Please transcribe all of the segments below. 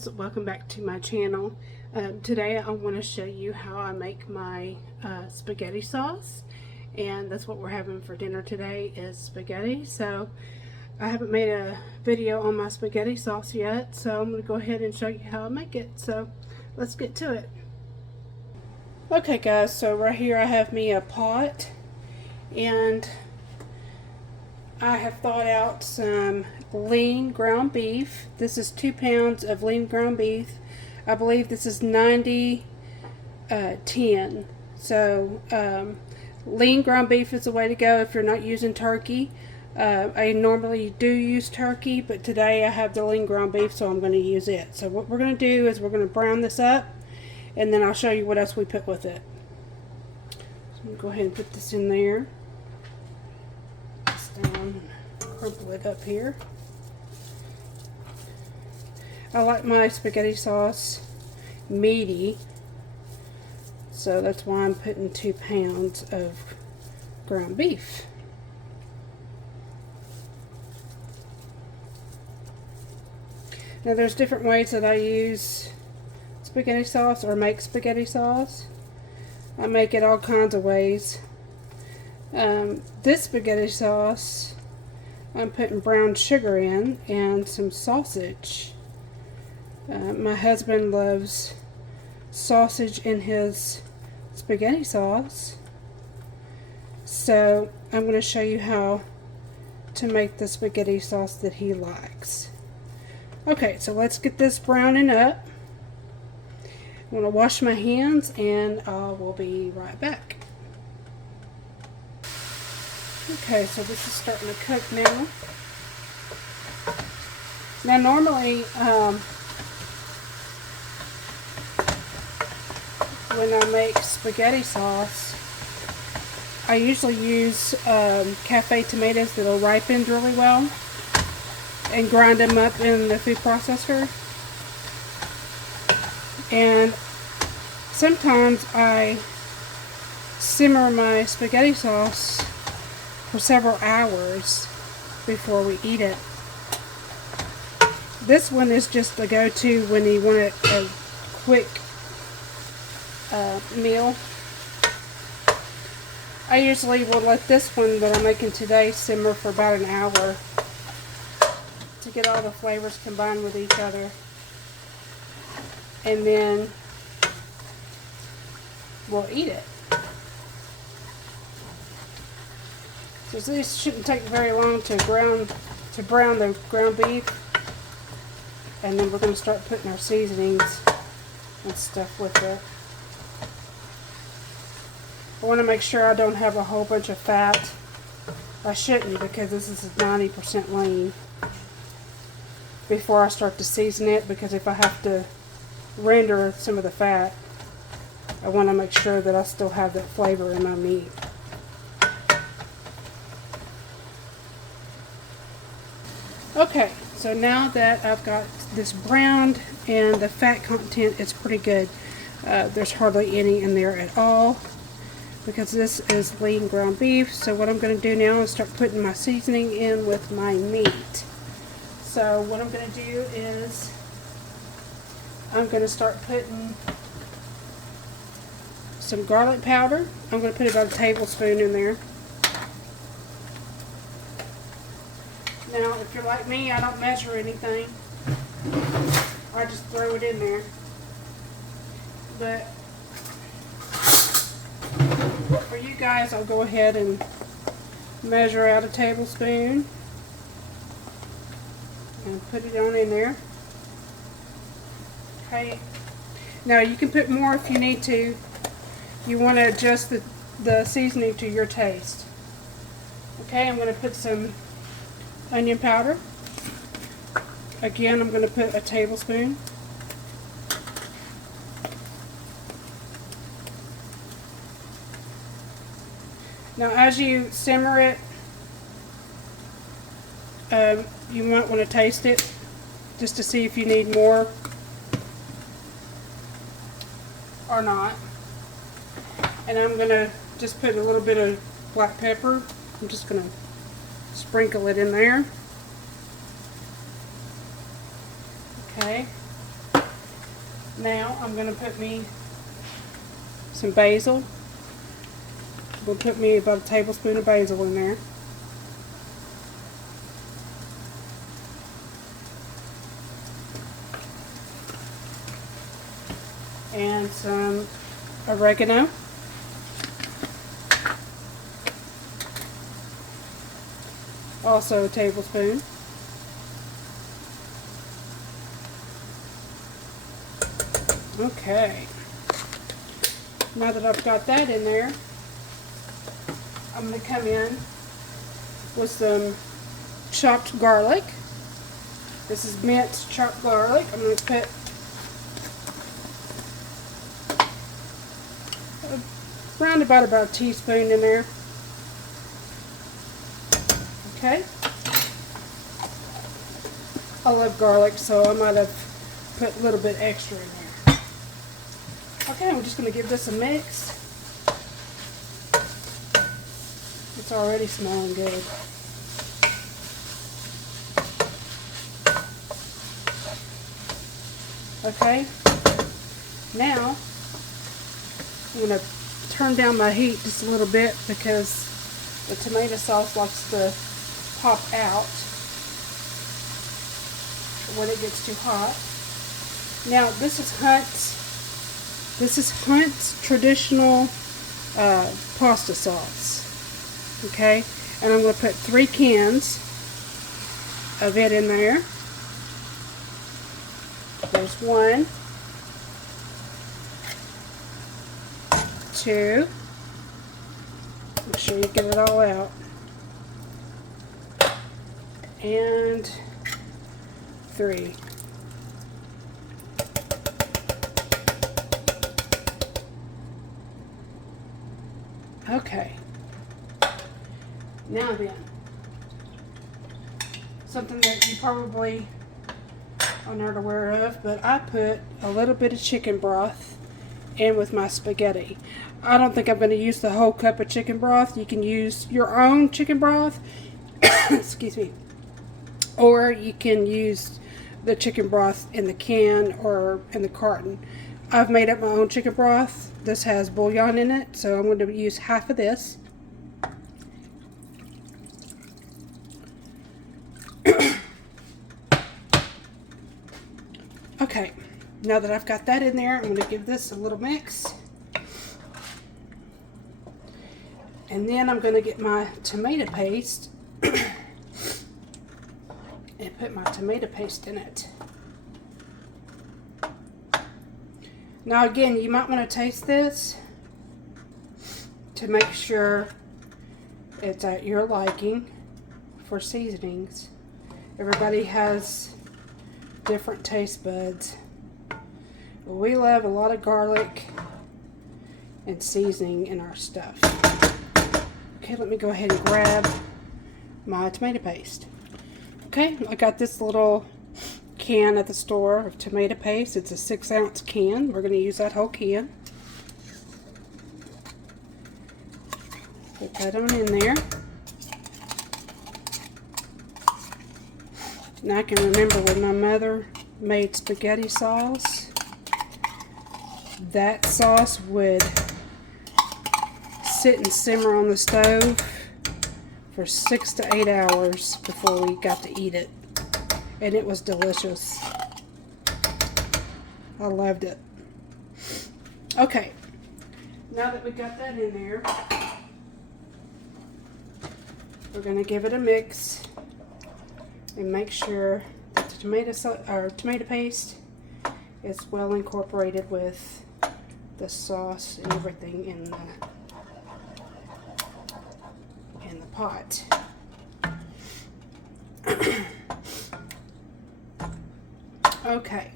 guys, welcome back to my channel. Today I want to show you how I make my spaghetti sauce, and that's what we're having for dinner today is spaghetti. So I haven't made a video on my spaghetti sauce yet, so I'm going to go ahead and show you how I make it. So let's get to it. Okay guys, so right here I have me a pot, and I have thawed out some lean ground beef. This is 2 pounds of lean ground beef. I believe this is 90-10. So lean ground beef is the way to go if you're not using turkey. I normally do use turkey, but today I have the lean ground beef, so I'm going to use it. So what we're going to do is we're going to brown this up, and then I'll show you what else we put with it. So I'm going to go ahead and put this in there. Down, crumple it up here. I like my spaghetti sauce meaty, so that's why I'm putting 2 pounds of ground beef. Now there's different ways that I use spaghetti sauce or make spaghetti sauce. I make it all kinds of ways. This spaghetti sauce, I'm putting brown sugar in and some sausage. My husband loves sausage in his spaghetti sauce, so I'm going to show you how to make the spaghetti sauce that he likes. Okay, so let's get this browning up. I'm going to wash my hands, and we'll be right back. Okay, so this is starting to cook now. Now normally, when I make spaghetti sauce, I usually use cafe tomatoes that are ripened really well and grind them up in the food processor. And sometimes I simmer my spaghetti sauce for several hours before we eat it. This one is just a go-to when you want a quick meal. I usually will let this one that I'm making today simmer for about an hour to get all the flavors combined with each other, and then we'll eat it. So these shouldn't take very long to brown the ground beef, and then we're going to start putting our seasonings and stuff with it. I want to make sure I don't have a whole bunch of fat. I shouldn't, because this is 90% lean, before I start to season it, because if I have to render some of the fat, I want to make sure that I still have that flavor in my meat. Okay, so now that I've got this browned and the fat content is pretty good, there's hardly any in there at all, because this is lean ground beef. So what I'm going to do now is start putting my seasoning in with my meat. So what I'm going to do is I'm going to start putting some garlic powder. I'm going to put about a tablespoon in there. Now, if you're like me, I don't measure anything. I just throw it in there. But for you guys, I'll go ahead and measure out a tablespoon and put it on in there. Okay. Now, you can put more if you need to. You want to adjust the seasoning to your taste. Okay, I'm going to put some onion powder. Again, I'm going to put a tablespoon. Now, as you simmer it, you might want to taste it just to see if you need more or not. And I'm going to just put a little bit of black pepper. I'm just going to sprinkle it in there. Okay. Now I'm going to put me some basil. We'll put me about a tablespoon of basil in there. And some oregano. Also a tablespoon. Okay. Now that I've got that in there, I'm going to come in with some chopped garlic. This is minced chopped garlic. I'm going to put around about a teaspoon in there. Okay. I love garlic, so I might have put a little bit extra in there. Okay, I'm just going to give this a mix. It's already smelling good. Okay, now I'm going to turn down my heat just a little bit because the tomato sauce likes to pop out when it gets too hot. Now this is Hunt's traditional pasta sauce. Okay, and I'm going to put 3 cans of it in there. There's 1, 2. Make sure you get it all out. And 3. Okay. Now then, something that you probably are not aware of, but I put a little bit of chicken broth in with my spaghetti. I don't think I'm going to use the whole cup of chicken broth. You can use your own chicken broth, excuse me, or you can use the chicken broth in the can or in the carton. I've made up my own chicken broth. This has bouillon in it, so I'm going to use half of this. Okay, now that I've got that in there, I'm going to give this a little mix. And then I'm going to get my tomato paste and put my tomato paste in it. Now again, you might want to taste this to make sure it's at your liking for seasonings. Everybody has different taste buds. We love a lot of garlic and seasoning in our stuff. Okay, let me go ahead and grab my tomato paste. Okay, I got this little can at the store of tomato paste. It's a 6-ounce can. We're going to use that whole can. Put that on in there. And I can remember when my mother made spaghetti sauce, that sauce would sit and simmer on the stove for 6 to 8 hours before we got to eat it. And it was delicious. I loved it. Okay, now that we got that in there, we're going to give it a mix and make sure that the tomato paste is well incorporated with the sauce and everything in the pot. Okay.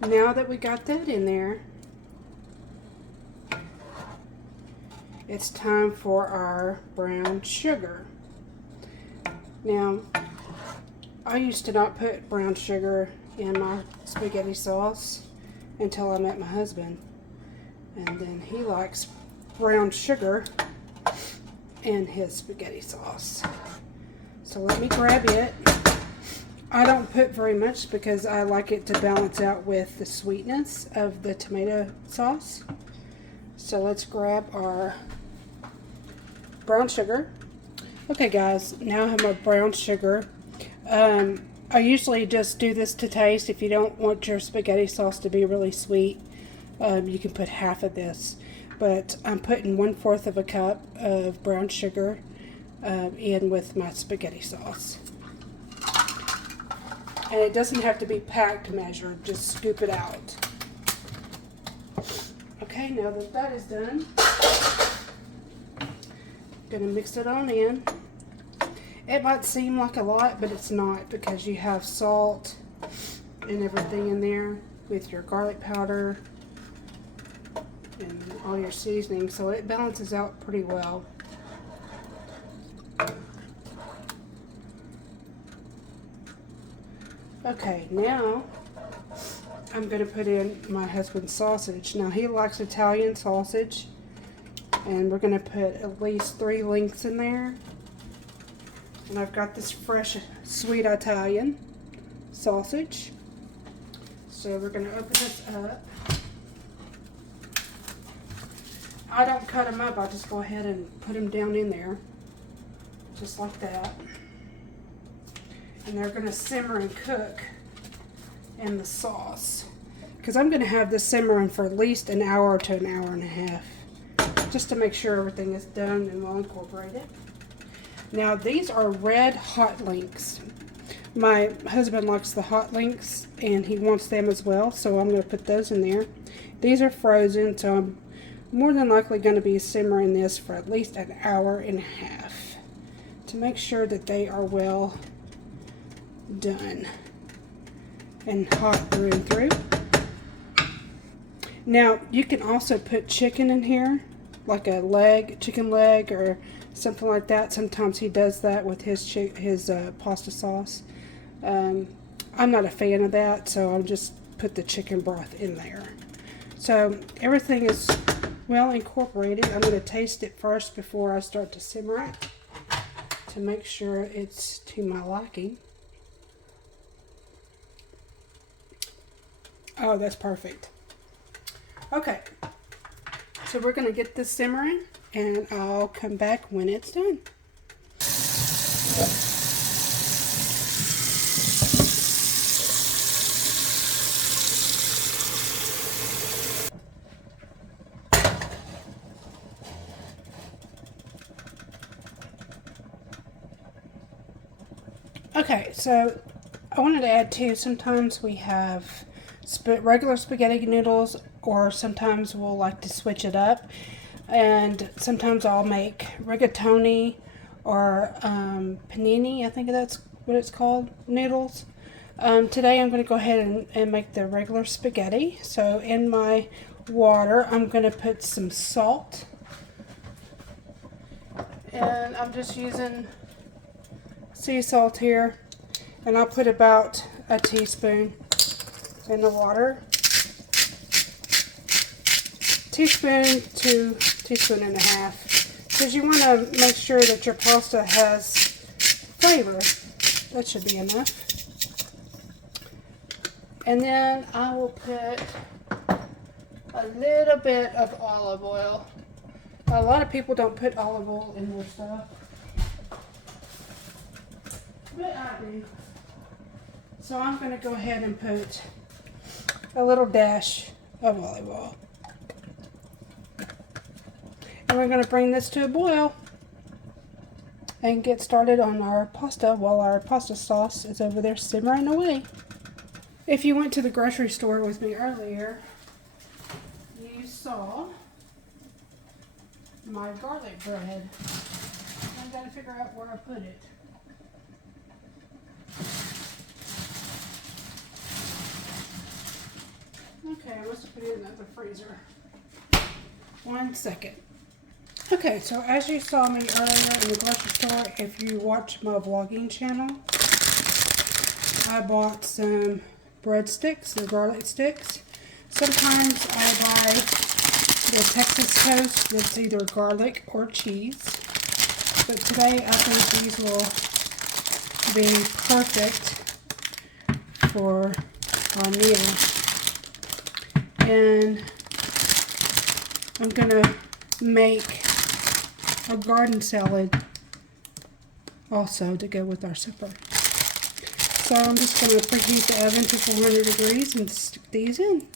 Now that we got that in there, it's time for our brown sugar. Now, I used to not put brown sugar in my spaghetti sauce until I met my husband. And then he likes brown sugar in his spaghetti sauce. So let me grab it I don't put very much because I like it to balance out with the sweetness of the tomato sauce. So let's grab our brown sugar. Okay guys, now I have my brown sugar. I usually just do this to taste. If you don't want your spaghetti sauce to be really sweet, you can put half of this. But I'm putting 1/4 of a cup of brown sugar in with my spaghetti sauce. And it doesn't have to be packed measured, just scoop it out. Okay, now that that is done, I'm gonna mix it on in. It might seem like a lot, but it's not, because you have salt and everything in there with your garlic powder and all your seasoning, so it balances out pretty well. Okay, now I'm going to put in my husband's sausage. Now he likes Italian sausage, and we're going to put at least 3 links in there. And I've got this fresh sweet Italian sausage. So we're going to open this up. I don't cut them up, I just go ahead and put them down in there, just like that. And they're going to simmer and cook in the sauce, because I'm going to have this simmering for at least an hour to an hour and a half, just to make sure everything is done and well incorporated. Now these are red hot links. My husband likes the hot links and he wants them as well, so I'm going to put those in there. These are frozen, so I'm more than likely going to be simmering this for at least an hour and a half to make sure that they are well done and hot through and through. Now you can also put chicken in here, like a leg, chicken leg or something like that. Sometimes he does that with his pasta sauce. I'm not a fan of that, so I'll just put the chicken broth in there. So everything is well incorporated. I'm going to taste it first before I start to simmer it to make sure it's to my liking. Oh, that's perfect. Okay, so we're going to get this simmering, and I'll come back when it's done. Okay, so I wanted to add too, sometimes we have regular spaghetti noodles, or sometimes we'll like to switch it up, and sometimes I'll make rigatoni or panini, I think that's what it's called, noodles. Today I'm going to go ahead and make the regular spaghetti. So in my water I'm going to put some salt, and I'm just using sea salt here, and I'll put about a teaspoon in the water. Teaspoon to teaspoon and a half, because you want to make sure that your pasta has flavor. That should be enough. And then I will put a little bit of olive oil. A lot of people don't put olive oil in their stuff, but I do. So I'm going to go ahead and put a little dash of olive oil. And we're going to bring this to a boil and get started on our pasta while our pasta sauce is over there simmering away. If you went to the grocery store with me earlier, you saw my garlic bread. I've got to figure out where I put it. Okay, I must have put it in the freezer. 1 second. Okay, so as you saw me earlier in the grocery store, if you watch my vlogging channel, I bought some breadsticks, the garlic sticks. Sometimes I buy the Texas toast that's either garlic or cheese. But today I think these will be perfect for our meal. And I'm gonna make a garden salad also to go with our supper. So I'm just gonna preheat the oven to 400 degrees and stick these in.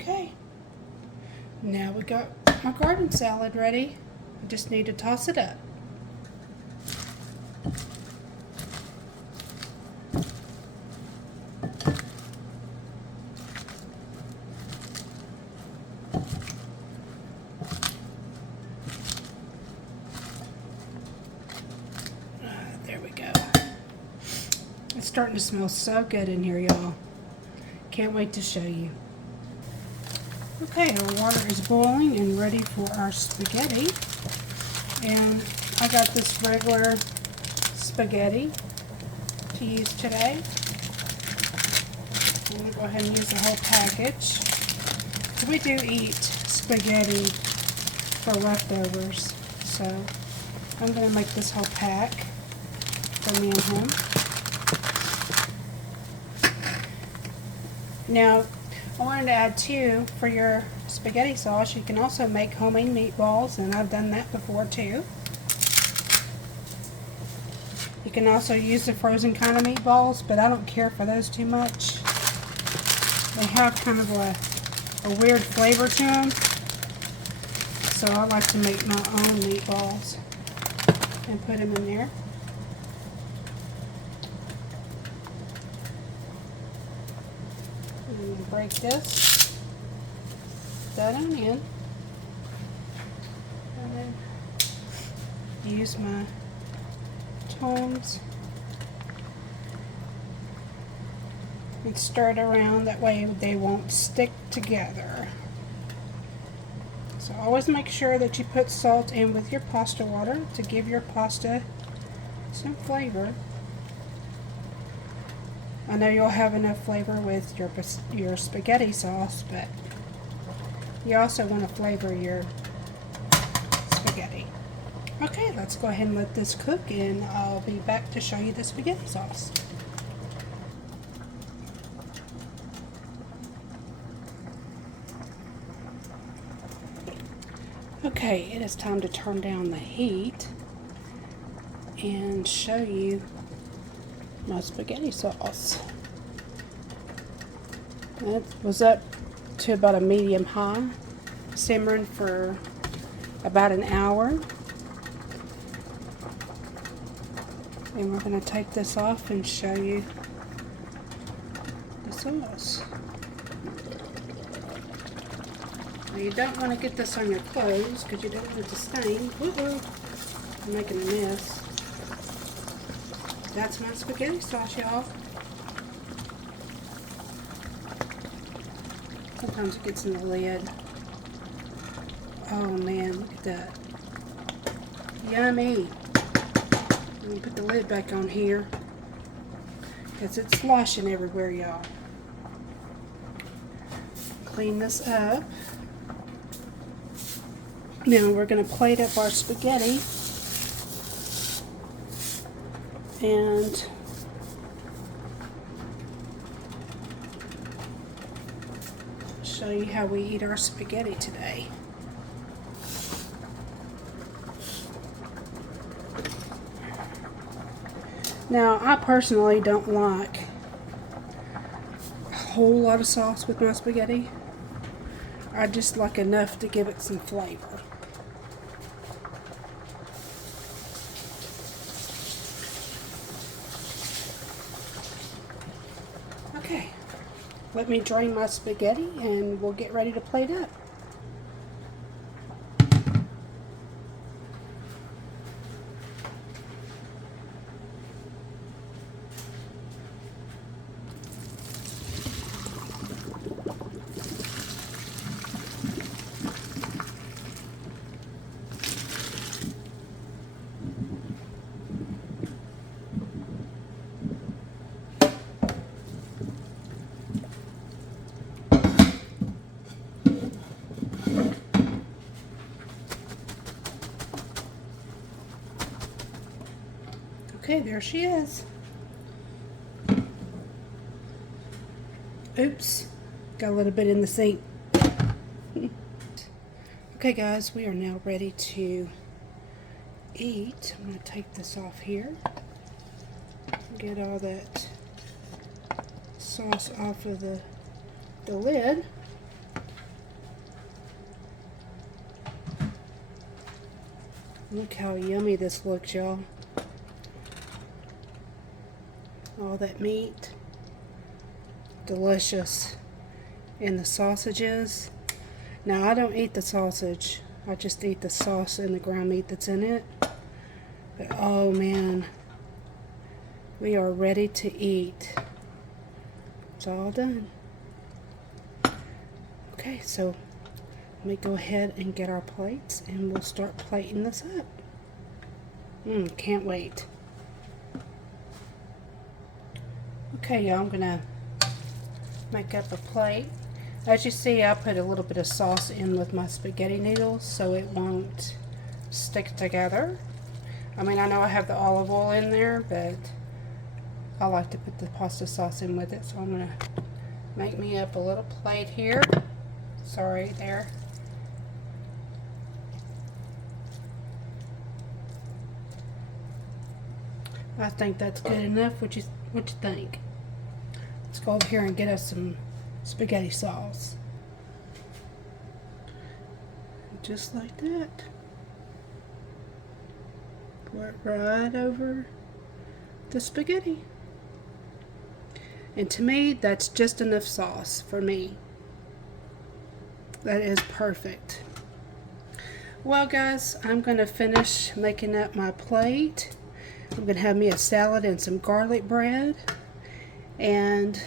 Okay, now we got my garden salad ready. I just need to toss it up. There we go. It's starting to smell so good in here, y'all. Can't wait to show you. Okay, our water is boiling and ready for our spaghetti. And I got this regular spaghetti to use today. I'm going to go ahead and use the whole package. We do eat spaghetti for leftovers, so I'm going to make this whole pack for me and him. Now, I wanted to add too, for your spaghetti sauce, you can also make homemade meatballs, and I've done that before too. You can also use the frozen kind of meatballs, but I don't care for those too much. They have kind of a weird flavor to them, so I like to make my own meatballs and put them in there. Break this, that on in, and then use my tongs and stir it around, that way they won't stick together. So always make sure that you put salt in with your pasta water to give your pasta some flavor. I know you'll have enough flavor with your spaghetti sauce, but you also want to flavor your spaghetti. Okay, let's go ahead and let this cook, and I'll be back to show you the spaghetti sauce. Okay, it is time to turn down the heat and show you my spaghetti sauce. That was up to about a medium high, simmering for about an hour. And we're going to take this off and show you the sauce. Now you don't want to get this on your clothes because you don't want it to stain. Woo-hoo! I'm making a mess. That's my spaghetti sauce, y'all. Sometimes it gets in the lid. Oh man, look at that. Yummy. Let me put the lid back on here because it's sloshing everywhere, y'all. Clean this up. Now we're going to plate up our spaghetti and show you how we eat our spaghetti today. Now, I personally don't like a whole lot of sauce with my spaghetti. I just like enough to give it some flavor. Okay, let me drain my spaghetti and we'll get ready to plate up. Okay, there she is. Oops, got a little bit in the sink. Okay guys, we are now ready to eat. I'm going to take this off here. Get all that sauce off of the lid. Look how yummy this looks, y'all. All that meat, delicious. And the sausages. Now I don't eat the sausage, I just eat the sauce and the ground meat that's in it. But oh man, we are ready to eat. It's all done. Okay, so let me go ahead and get our plates and we'll start plating this up. Can't wait. Okay, y'all, I'm gonna make up a plate. As you see, I put a little bit of sauce in with my spaghetti noodles so it won't stick together. I mean, I know I have the olive oil in there, but I like to put the pasta sauce in with it. So I'm gonna make me up a little plate here. Sorry there. I think that's good enough. What you think? Let's go over here and get us some spaghetti sauce. Just like that. Pour it right over the spaghetti. And to me, that's just enough sauce for me. That is perfect. Well guys, I'm going to finish making up my plate. I'm going to have me a salad and some garlic bread. And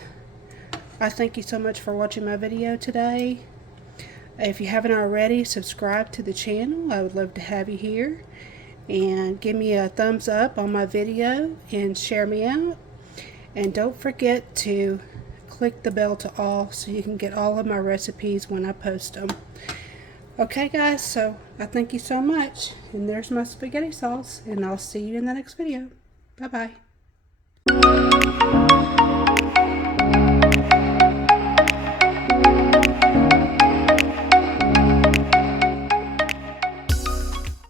I thank you so much for watching my video today. If you haven't already, subscribe to the channel. I would love to have you here. And give me a thumbs up on my video and share me out. And don't forget to click the bell to all so you can get all of my recipes when I post them. Okay guys, so I thank you so much. And there's my spaghetti sauce. And I'll see you in the next video. Bye bye.